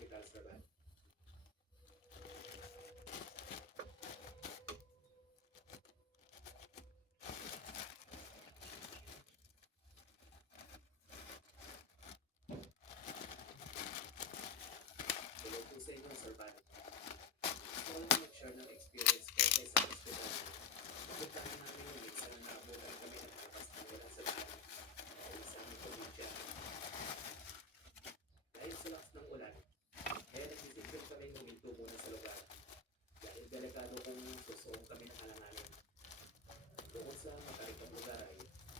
ospital, Sir Van. Tulog po sa inyo, Sir Van. Gusto ko lang mag-share ng experience ko sa isang ospital. Pagkatapos namin yung minsan na naabutan kami ng mga pastangira sa daan dahil sa aming probinsya. Dahil sa lakas ng ulan, kaya nagsisipin kami huminto muna sa lugar. Dahil delikado kung susuong kami ng alanganin. Bukod sa matarikang lugar ay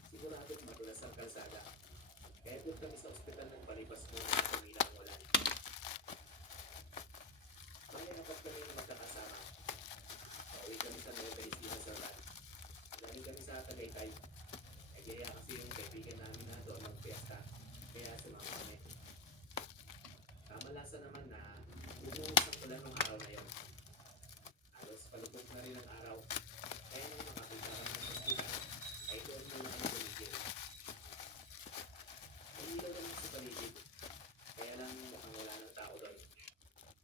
siguradong madulas ang kalsada. Kaya doon kami sa ospital nagpalipas muna sa kumilang ulan. Bali apat kami na magkakasama. Pauwi kami sa Nueva Ecija, Sir Van. Galing kami sa Tagaytay. Nagyaya kasi yung kaibigan namin na doon magpiesta. Kaya sumama kami. Kamalasan naman na bumuhos ang ulan ng araw na yun. Halos palubog na rin ang araw. Kaya nang makakita kami ng ospital, ay doon muna kami tumigil. May ilaw naman sa paligid. Kaya lang mukhang wala ng tao doon.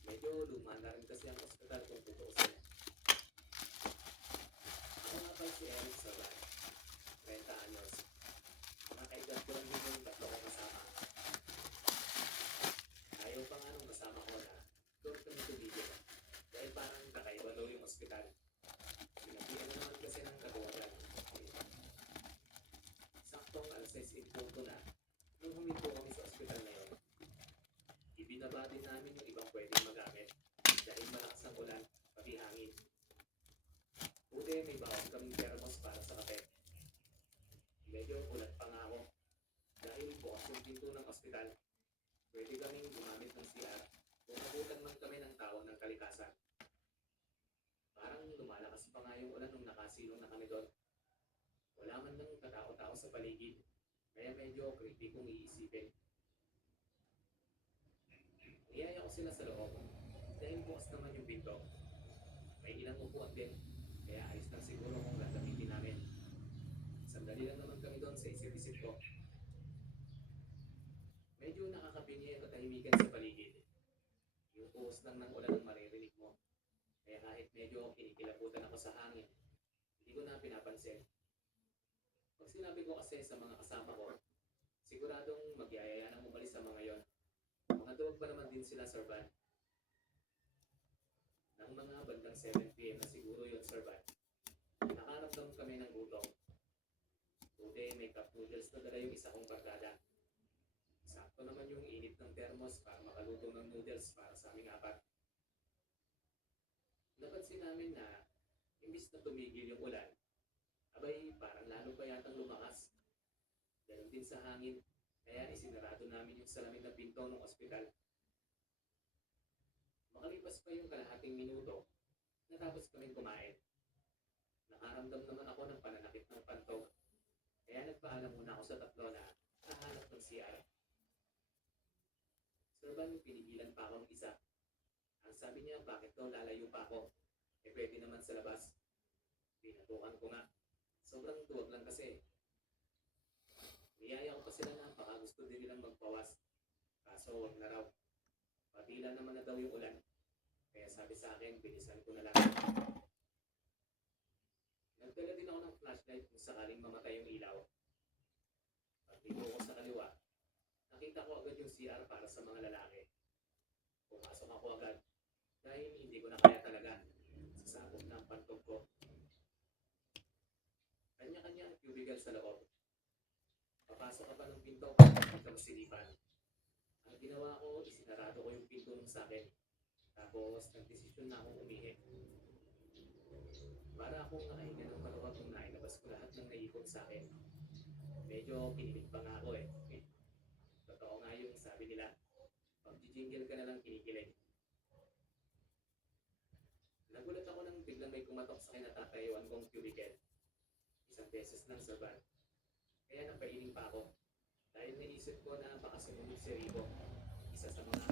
Medyo luma na rin kasi ang ospital kung tutuusin. Ako nga pala si Eric Sola, 30 anyos. Mga kaedad ko lang din yung tatlo ko kasama. Ayaw pa nga nung kasama ko na doon kami tumigil. Dahil parang kakaiba daw yung ospital. Sinabihan naman kasi ng kagawaran. Saktong alas 6:00 na nung huminto kami sa ospital na yun. Ibinaba din namin yung ibang pwedeng magamit dahil malakas ang ulan, pati hangin. Buti may bawang kaming thermos para sa kape. Medyo ulat pa nga ako dahil bukas yung pinto ng ospital. Pwede kaming gumamit ng CR kung nabutan man kami ng tao ng kalikasan. Parang lumalakas pa nga yung ulan nung nakasilong na kami doon. Wala man lang katao-tao sa paligid, kaya medyo creepy kung iisipin. Niyaya ko sila sa loob dahil bukas naman yung pinto. May ilang upuan din, kaya ayos lang siguro kung gagamitin namin. Sandali lang naman kami doon sa isip-isip ko. Medyo nakakabingi ang katahimikan sa paligid. Yung puhos lang ng ulan ang maririnig mo. Kaya kahit medyo kinikilabutan ako sa hangin, hindi ko na pinapansin. Pag sinabi ko kasi sa mga kasama ko, siguradong magyayaya nang umalis sa mga yon. Mga duwag pa naman din sila, Sir Van. Nang mga bandang 7 PM na siguro yun, Sir Van, nakaramdam kami ng gutom. Buti may cup noodles na dala yung isa kong barkada. Sakto naman yung init ng thermos para makaluto ng noodles para sa aming apat. Napansin namin na imbis na tumigil yung ulan, abay parang lalo pa yatang lumakas. Ganon din sa hangin, kaya isinarado namin yung salamin na pinto ng ospital. Makalipas pa yung kalahating minuto, natapos kaming kumain. Nakaramdam naman ako ng pananakit ng pantog, kaya nagpaalam muna ako sa tatlo na hahanap ng CR. Sir Van, pinigilan pa akong isa. Ang sabi niya, bakit daw lalayo pa ako? Eh pwede naman sa labas. Pinatukan ko nga. Sobrang tuwag lang kasi. Niyaya ko pa sila na baka gusto din nilang magpawas. Kaso wag na raw. Patila naman na daw yung ulan. Kaya sabi sa akin, bilisan ko na lang. Nagdala din ako ng flashlight kung sakaling mamatay yung ilaw. Pagtingin ko sa kaliwa, nakita ko agad yung CR para sa mga lalaki. Pumasok ako agad dahil hindi ko na kaya talaga. Sasabog na ang pantog ko. Kanya-kanya ang cubicle sa loob. Papasok ka pa ng pinto para hindi ka masilipan. Ang ginawa ko, isinarado ko yung pinto ng sakin. Tapos, nagdesisyon na akong umihi. Para akong nakahinga ng maluwag nung nailabas ko lahat ng naipon sa akin. Medyo kinilig pa nga ako eh. Totoo nga yung sabi nila, pag jingle ka na lang kinikilig. Nagulat ako nang biglang may kumatok sa kinatatayuan kong cubicle. Isang beses lang, Sir Van. Kaya napailing pa ako. Dahil naisip ko na baka sumunod si Rico, isa sa mga